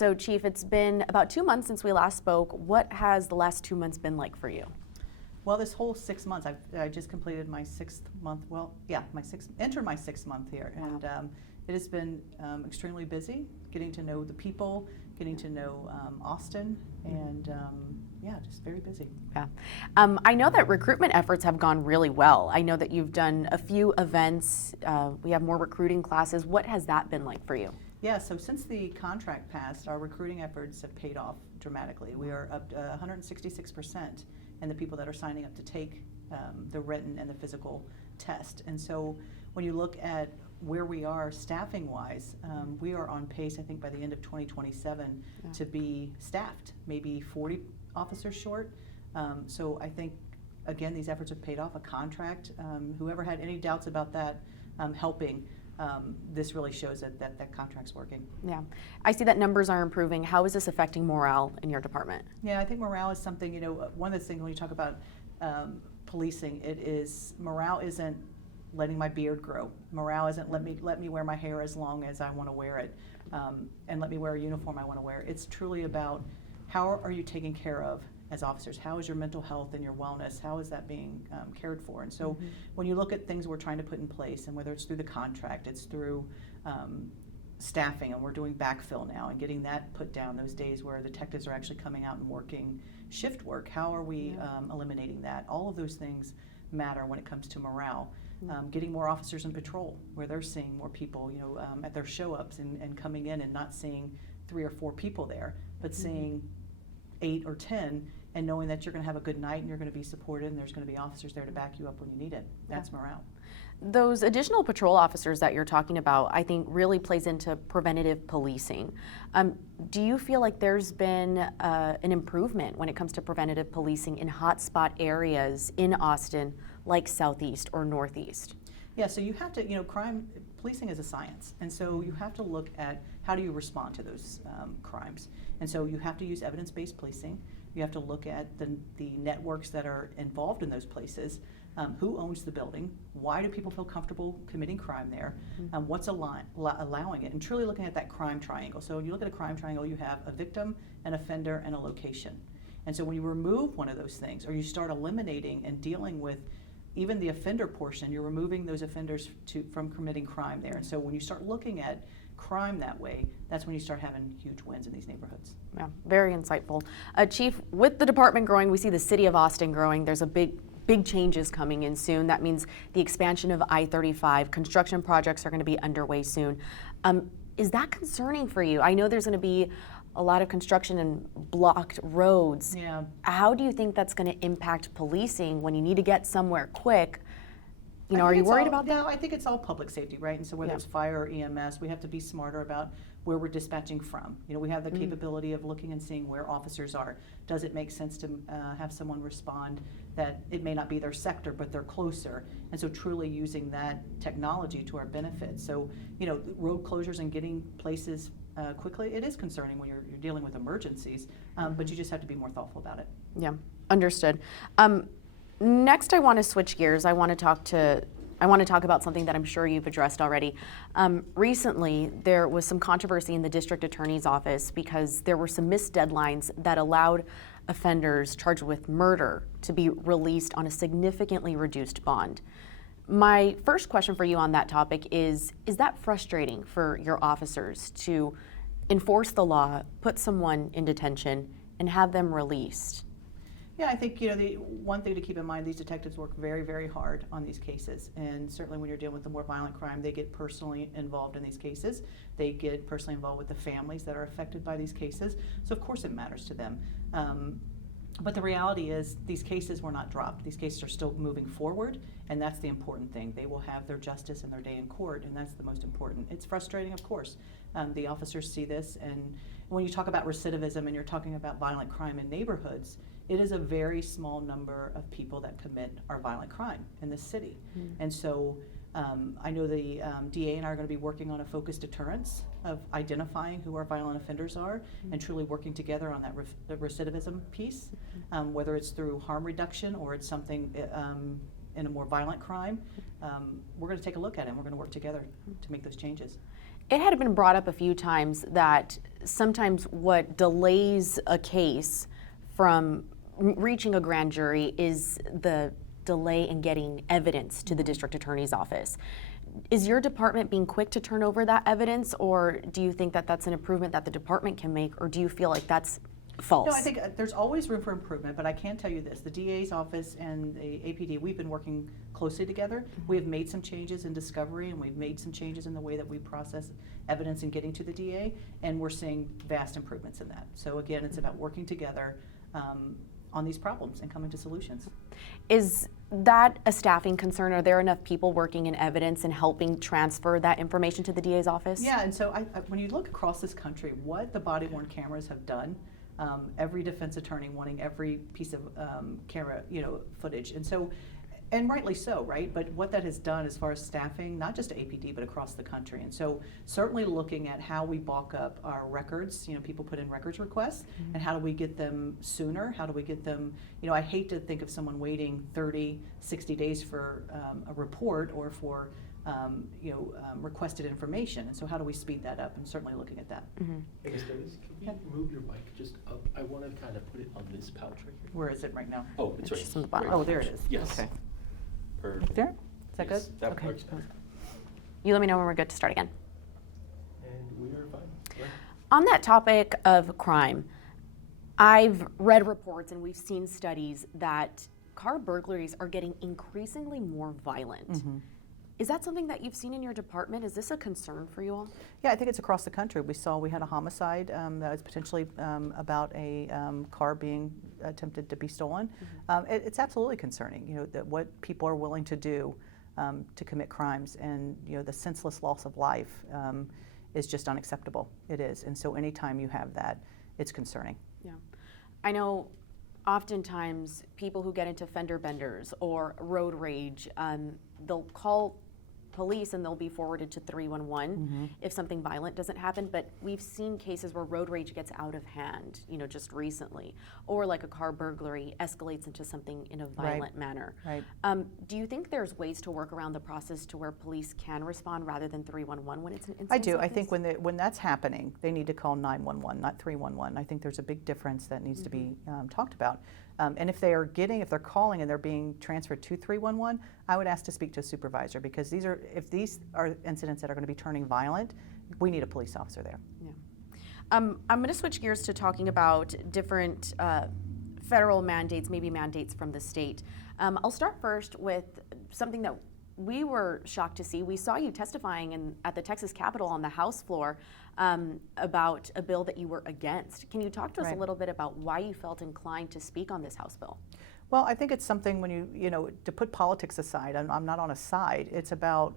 So, Chief, it's been about 2 months since we last spoke. What has the last 2 months been like for you? Well, this whole 6 months, I just completed my 6th month. Well, yeah, entered my 6th month here, Wow. and it has been extremely busy. Getting to know the people, getting to know Austin, and yeah, just very busy. Yeah, I know that recruitment efforts have gone really well. I know that you've done a few events. We have more recruiting classes. What has that been like for you? Yeah, so since the contract passed, our recruiting efforts have paid off dramatically. We are up to 166% in the people that are signing up to take the written and the physical test. And so when you look at where we are staffing-wise, we are on pace, I think, by the end of 2027 to be staffed, maybe 40 officers short. So I think, again, these efforts have paid off. A contract, whoever had any doubts about that helping, this really shows that contract's working. Yeah, I see that numbers are improving. How is this affecting morale in your department? Yeah, I think morale is something, one of the things when you talk about policing, morale isn't letting my beard grow. Morale isn't let me wear my hair as long as I want to wear it, and let me wear a uniform I want to wear. It's truly about how are you taken care of as officers? How is your mental health and your wellness? How is that being cared for? And so when you look at things we're trying to put in place, and whether it's through the contract, it's through staffing, and we're doing backfill now and getting that put down, those days where detectives are actually coming out and working shift work, how are we eliminating that? All of those things matter when it comes to morale. Getting more officers in patrol, where they're seeing more people, at their show-ups and coming in and not seeing 3 or 4 people there, but seeing 8 or 10, and knowing that you're going to have a good night and you're going to be supported and there's going to be officers there to back you up when you need it. That's morale. Those additional patrol officers that you're talking about, I think, really plays into preventative policing. Do you feel like there's been an improvement when it comes to preventative policing in hotspot areas in Austin, like Southeast or Northeast? Yeah, so you have to, policing is a science, and so you have to look at how do you respond to those crimes. And so you have to use evidence-based policing. You have to look at the networks that are involved in those places. Who owns the building? Why do people feel comfortable committing crime there? What's allowing it? And truly looking at that crime triangle. So when you look at a crime triangle, you have a victim, an offender, and a location. And so when you remove one of those things, or you start eliminating and dealing with even the offender portion, you're removing those offenders from committing crime there. And so when you start looking at crime that way, that's when you start having huge wins in these neighborhoods. Yeah, very insightful. Chief, with the department growing, we see the city of Austin growing. There's a big changes coming in soon. That means the expansion of I-35, construction projects are going to be underway soon. Is that concerning for you? I know there's going to be a lot of construction and blocked roads. Yeah. How do you think that's going to impact policing when you need to get somewhere quick? Are you worried about that? No, I think it's all public safety, right? And so whether it's fire or EMS, we have to be smarter about where we're dispatching from. We have the capability of looking and seeing where officers are. Does it make sense to have someone respond that it may not be their sector, but they're closer? And so truly using that technology to our benefit. So, road closures and getting places quickly, it is concerning when you're dealing with emergencies, but you just have to be more thoughtful about it. Yeah, understood. Next, I want to switch gears. I want to talk about something that I'm sure you've addressed already. Recently, there was some controversy in the district attorney's office because there were some missed deadlines that allowed offenders charged with murder to be released on a significantly reduced bond. My first question for you on that topic is that frustrating for your officers to enforce the law, put someone in detention, and have them released? Yeah, I think, the one thing to keep in mind, these detectives work very, very hard on these cases. And certainly when you're dealing with the more violent crime, they get personally involved in these cases. They get personally involved with the families that are affected by these cases. So of course it matters to them. But the reality is these cases were not dropped. These cases are still moving forward, and that's the important thing. They will have their justice and their day in court, and that's the most important. It's frustrating, of course. The officers see this, and when you talk about recidivism and you're talking about violent crime in neighborhoods, it is a very small number of people that commit our violent crime in this city. And so I know the DA and I are going to be working on a focused deterrence of identifying who our violent offenders are and truly working together on that the recidivism piece, whether it's through harm reduction or it's something in a more violent crime. We're going to take a look at it and we're going to work together to make those changes. It had been brought up a few times that sometimes what delays a case from reaching a grand jury is the delay in getting evidence to the district attorney's office. Is your department being quick to turn over that evidence, or do you think that that's an improvement that the department can make, or do you feel like that's false? No, I think there's always room for improvement, but I can tell you this, the DA's office and the APD, we've been working closely together. We have made some changes in discovery, and we've made some changes in the way that we process evidence and getting to the DA, and we're seeing vast improvements in that. So again, it's about working together on these problems and coming to solutions. Is that a staffing concern? Are there enough people working in evidence and helping transfer that information to the DA's office? Yeah, and so when you look across this country, what the body-worn cameras have done, every defense attorney wanting every piece of camera, footage, and rightly so, right? But what that has done as far as staffing, not just APD, but across the country. And so certainly looking at how we bulk up our records, people put in records requests, and how do we get them sooner? How do we get them, I hate to think of someone waiting 30, 60 days for a report or for requested information. And so how do we speed that up? And certainly looking at that. Hey, Ms. Davis, can you move your mic just up? I want to kind of put it on this pouch right here. Where is it right now? Oh, it's right. Just on the bottom. Oh, there it is. Yes. Okay. Perfect. There? Is that Yes, good? that Okay. works better. You let me know when we're good to start again. And we are fine. Yeah. On that topic of crime, I've read reports and we've seen studies that car burglaries are getting increasingly more violent. Is that something that you've seen in your department? Is this a concern for you all? Yeah, I think it's across the country. We had a homicide that was potentially about a car being attempted to be stolen. It's absolutely concerning, that what people are willing to do to commit crimes, and the senseless loss of life is just unacceptable. It is, and so anytime you have that, it's concerning. Yeah, I know. Oftentimes, people who get into fender benders or road rage, they'll call police and they'll be forwarded to 311 if something violent doesn't happen. But we've seen cases where road rage gets out of hand, just recently, or like a car burglary escalates into something in a violent manner. Right. Do you think there's ways to work around the process to where police can respond rather than 311 when it's an incident? I do. Like I think this? when that's happening, they need to call 911, not 311. I think there's a big difference that needs to be talked about. And if they're calling and they're being transferred to 311, I would ask to speak to a supervisor, because if these are incidents that are going to be turning violent, we need a police officer there. Yeah. I'm going to switch gears to talking about different federal mandates, maybe mandates from the state. I'll start first with something that we were shocked to see. We saw you testifying at the Texas Capitol on the House floor about a bill that you were against. Can you talk to us a little bit about why you felt inclined to speak on this House bill? Well, I think it's something when to put politics aside, I'm not on a side. It's about,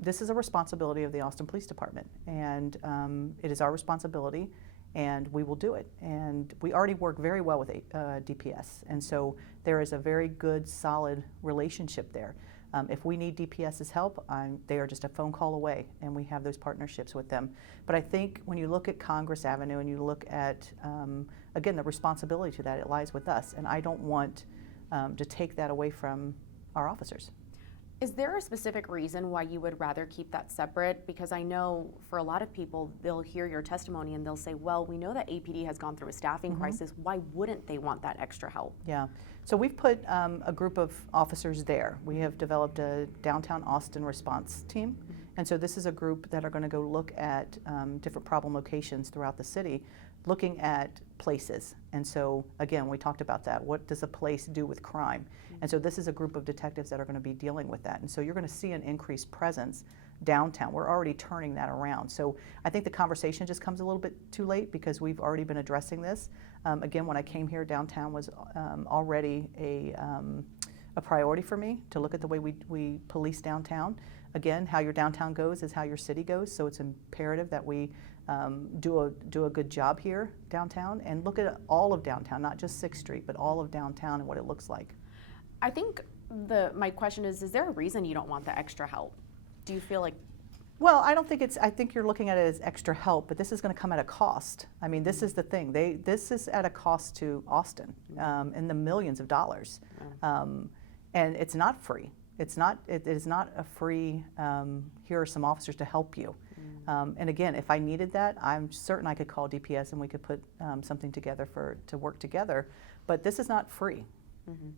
this is a responsibility of the Austin Police Department, and it is our responsibility, and we will do it. And we already work very well with DPS, and so there is a very good, solid relationship there. If we need DPS's help, they are just a phone call away, and we have those partnerships with them. But I think when you look at Congress Avenue and you look at, again, the responsibility to that, it lies with us, and I don't want to take that away from our officers. Is there a specific reason why you would rather keep that separate? Because I know for a lot of people, they'll hear your testimony and they'll say, well, we know that APD has gone through a staffing crisis. Why wouldn't they want that extra help? Yeah. So we've put a group of officers there. We have developed a downtown Austin response team. And so this is a group that are going to go look at different problem locations throughout the city, looking at places. And so, again, we talked about that. What does a place do with crime? And so this is a group of detectives that are going to be dealing with that. And so you're going to see an increased presence downtown. We're already turning that around. So I think the conversation just comes a little bit too late, because we've already been addressing this. Again, when I came here, downtown was already a priority for me to look at the way we police downtown. Again, how your downtown goes is how your city goes, so it's imperative that we do a good job here downtown and look at all of downtown, not just 6th Street, but all of downtown and what it looks like. I think my question is there a reason you don't want the extra help? Do you feel like... Well, I don't think I think you're looking at it as extra help, but this is going to come at a cost. I mean, this is the thing. This is at a cost to Austin in the millions of dollars. And it's not free. It is not a free, here are some officers to help you. And again, if I needed that, I'm certain I could call DPS and we could put something together to work together. But this is not free. Mm-hmm.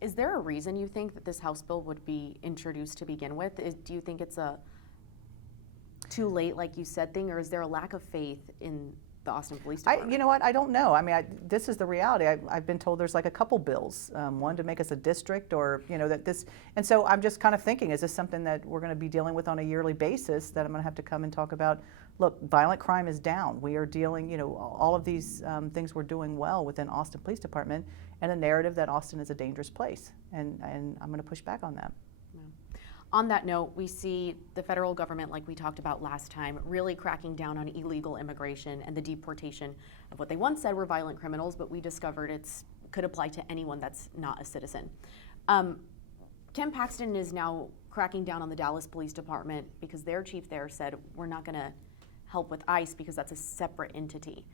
Is there a reason you think that this House bill would be introduced to begin with? Do you think it's a too late, like you said, thing, or is there a lack of faith in the Austin Police Department? You know what? I don't know. I mean, this is the reality. I've been told there's like a couple bills, one to make us a district, or that this. And so I'm just kind of thinking, is this something that we're going to be dealing with on a yearly basis? That I'm going to have to come and talk about. Look, violent crime is down. We are dealing, all of these things we're doing well within Austin Police Department, and a narrative that Austin is a dangerous place. And I'm going to push back on that. On that note, we see the federal government, like we talked about last time, really cracking down on illegal immigration and the deportation of what they once said were violent criminals, but we discovered it could apply to anyone that's not a citizen. Kim Paxton is now cracking down on the Dallas Police Department because their chief there said, we're not going to help with ICE because that's a separate entity.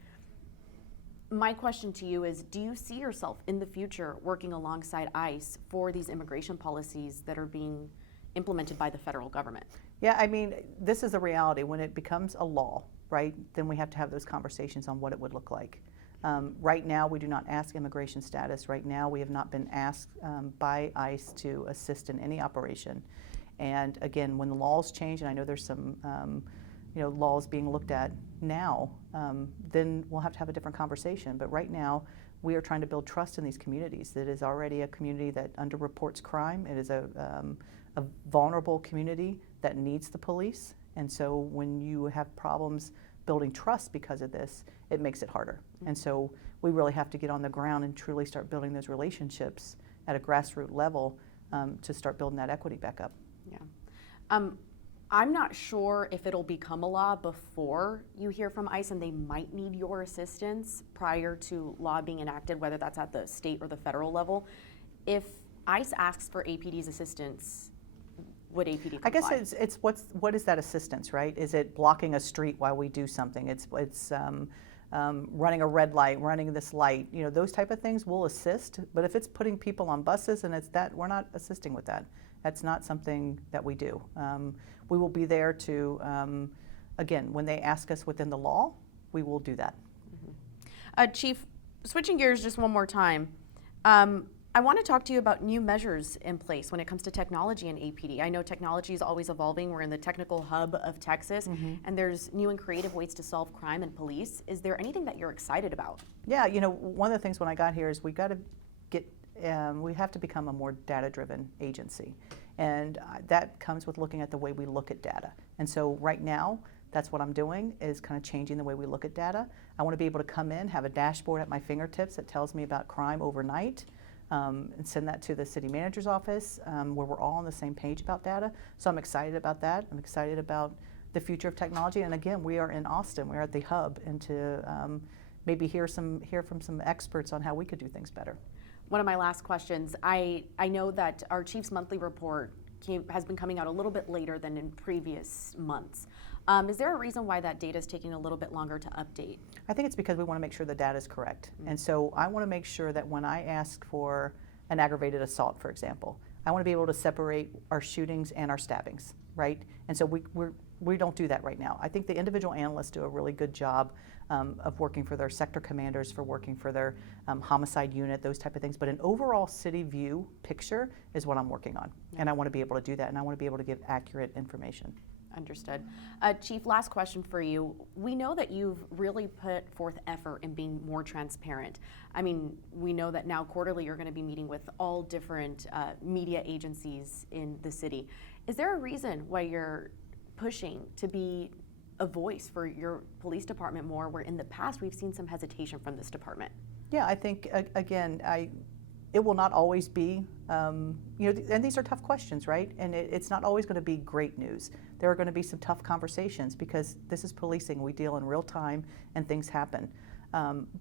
My question to you is, do you see yourself in the future working alongside ICE for these immigration policies that are being implemented by the federal government? Yeah, I mean, this is the reality. When it becomes a law, right, then we have to have those conversations on what it would look like. Right now, we do not ask immigration status. Right now, we have not been asked by ICE to assist in any operation. And again, when the laws change, and I know there's some laws being looked at now, then we'll have to have a different conversation. But right now, we are trying to build trust in these communities. It is already a community that underreports crime. It is a vulnerable community that needs the police. And so when you have problems building trust because of this, it makes it harder. And so we really have to get on the ground and truly start building those relationships at a grassroots level to start building that equity back up. Yeah. I'm not sure if it'll become a law before you hear from ICE, and they might need your assistance prior to law being enacted, whether that's at the state or the federal level. If ICE asks for APD's assistance, would APD comply? I guess it's what is that assistance, right? Is it blocking a street while we do something? It's running a red light, running this light, those type of things will assist. But if it's putting people on buses and it's that, we're not assisting with that. That's not something that we do. We will be there to, again, when they ask us within the law, we will do that. Mm-hmm. Chief, switching gears just one more time. I want to talk to you about new measures in place when it comes to technology and APD. I know technology is always evolving. We're in the technical hub of Texas, and there's new and creative ways to solve crime and police. Is there anything that you're excited about? Yeah, one of the things when I got here is we have to become a more data-driven agency. And that comes with looking at the way we look at data. And so right now, that's what I'm doing, is kind of changing the way we look at data. I want to be able to come in, have a dashboard at my fingertips that tells me about crime overnight, and send that to the city manager's office where we're all on the same page about data. So I'm excited about that. I'm excited about the future of technology. And again, we are in Austin. We're at the hub, and to maybe hear from some experts on how we could do things better. One of my last questions, I know that our chief's monthly report has been coming out a little bit later than in previous months. Is there a reason why that data is taking a little bit longer to update? I think it's because we want to make sure the data is correct. And so I want to make sure that when I ask for an aggravated assault, for example, I want to be able to separate our shootings and our stabbings, right? And so we don't do that right now. I think the individual analysts do a really good job of working for their sector commanders, for working for their homicide unit, those type of things. But an overall city view picture is what I'm working on. And I want to be able to do that, and I want to be able to give accurate information. Understood. Chief, last question for you. We know that you've really put forth effort in being more transparent. I mean, we know that now quarterly you're going to be meeting with all different media agencies in the city. Is there a reason why you're pushing to be a voice for your police department more, where in the past we've seen some hesitation from this department? Yeah, I think, again, it will not always be, and these are tough questions, right? And it's not always going to be great news. There are going to be some tough conversations because this is policing. We deal in real time and things happen.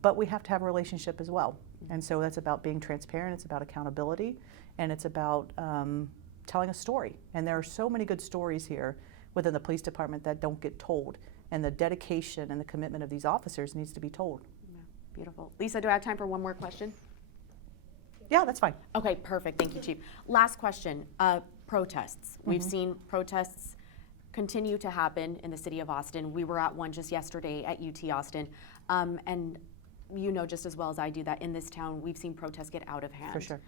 But we have to have a relationship as well. And so that's about being transparent, it's about accountability, and it's about telling a story. And there are so many good stories here within the police department that don't get told. And the dedication and the commitment of these officers needs to be told. Yeah, beautiful. Lisa, do I have time for one more question? Yeah, that's fine. Okay, perfect. Thank you, Chief. Last question. Protests. We've seen protests continue to happen in the city of Austin. We were at one just yesterday at UT Austin. And you know just as well as I do that in this town, we've seen protests get out of hand. For sure.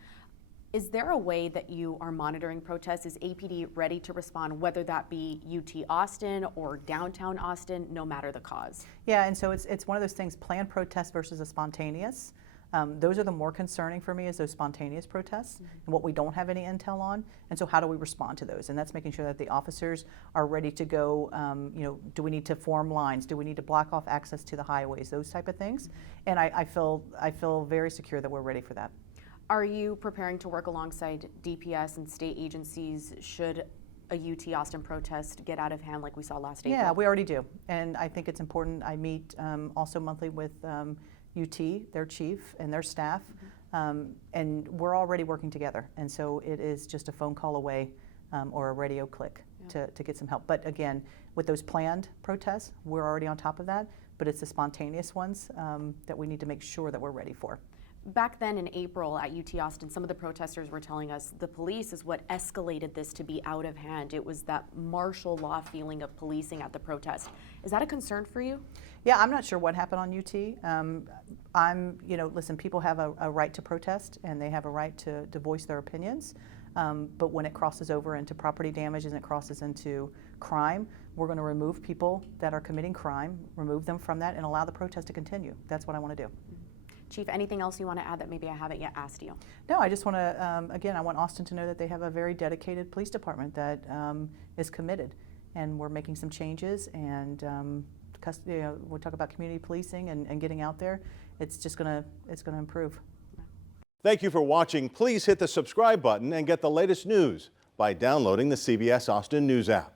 Is there a way that you are monitoring protests? Is APD ready to respond, whether that be UT Austin or downtown Austin, no matter the cause? Yeah, and so it's one of those things, planned protests versus a spontaneous. Those are the more concerning for me, is those spontaneous protests and what we don't have any intel on. And so how do we respond to those? And that's making sure that the officers are ready to go. Do we need to form lines? Do we need to block off access to the highways? Those type of things. And I feel very secure that we're ready for that. Are you preparing to work alongside DPS and state agencies should a UT Austin protest get out of hand like we saw last April? Yeah, we already do. And I think it's important. I meet also monthly with UT, their chief, and their staff, and we're already working together. And so it is just a phone call away or a radio click to get some help. But again, with those planned protests, we're already on top of that, but it's the spontaneous ones that we need to make sure that we're ready for. Back then in April at UT Austin, some of the protesters were telling us the police is what escalated this to be out of hand. It was that martial law feeling of policing at the protest. Is that a concern for you? Yeah, I'm not sure what happened on UT. Listen, people have a right to protest and they have a right to voice their opinions. But when it crosses over into property damage and it crosses into crime, we're going to remove people that are committing crime, remove them from that, and allow the protest to continue. That's what I want to do. Chief, anything else you want to add that maybe I haven't yet asked you? No, I just want to, again, I want Austin to know that they have a very dedicated police department that is committed. And we're making some changes, and we'll talk about community policing and getting out there. It's going to improve. Thank you for watching. Please hit the subscribe button and get the latest news by downloading the CBS Austin News app.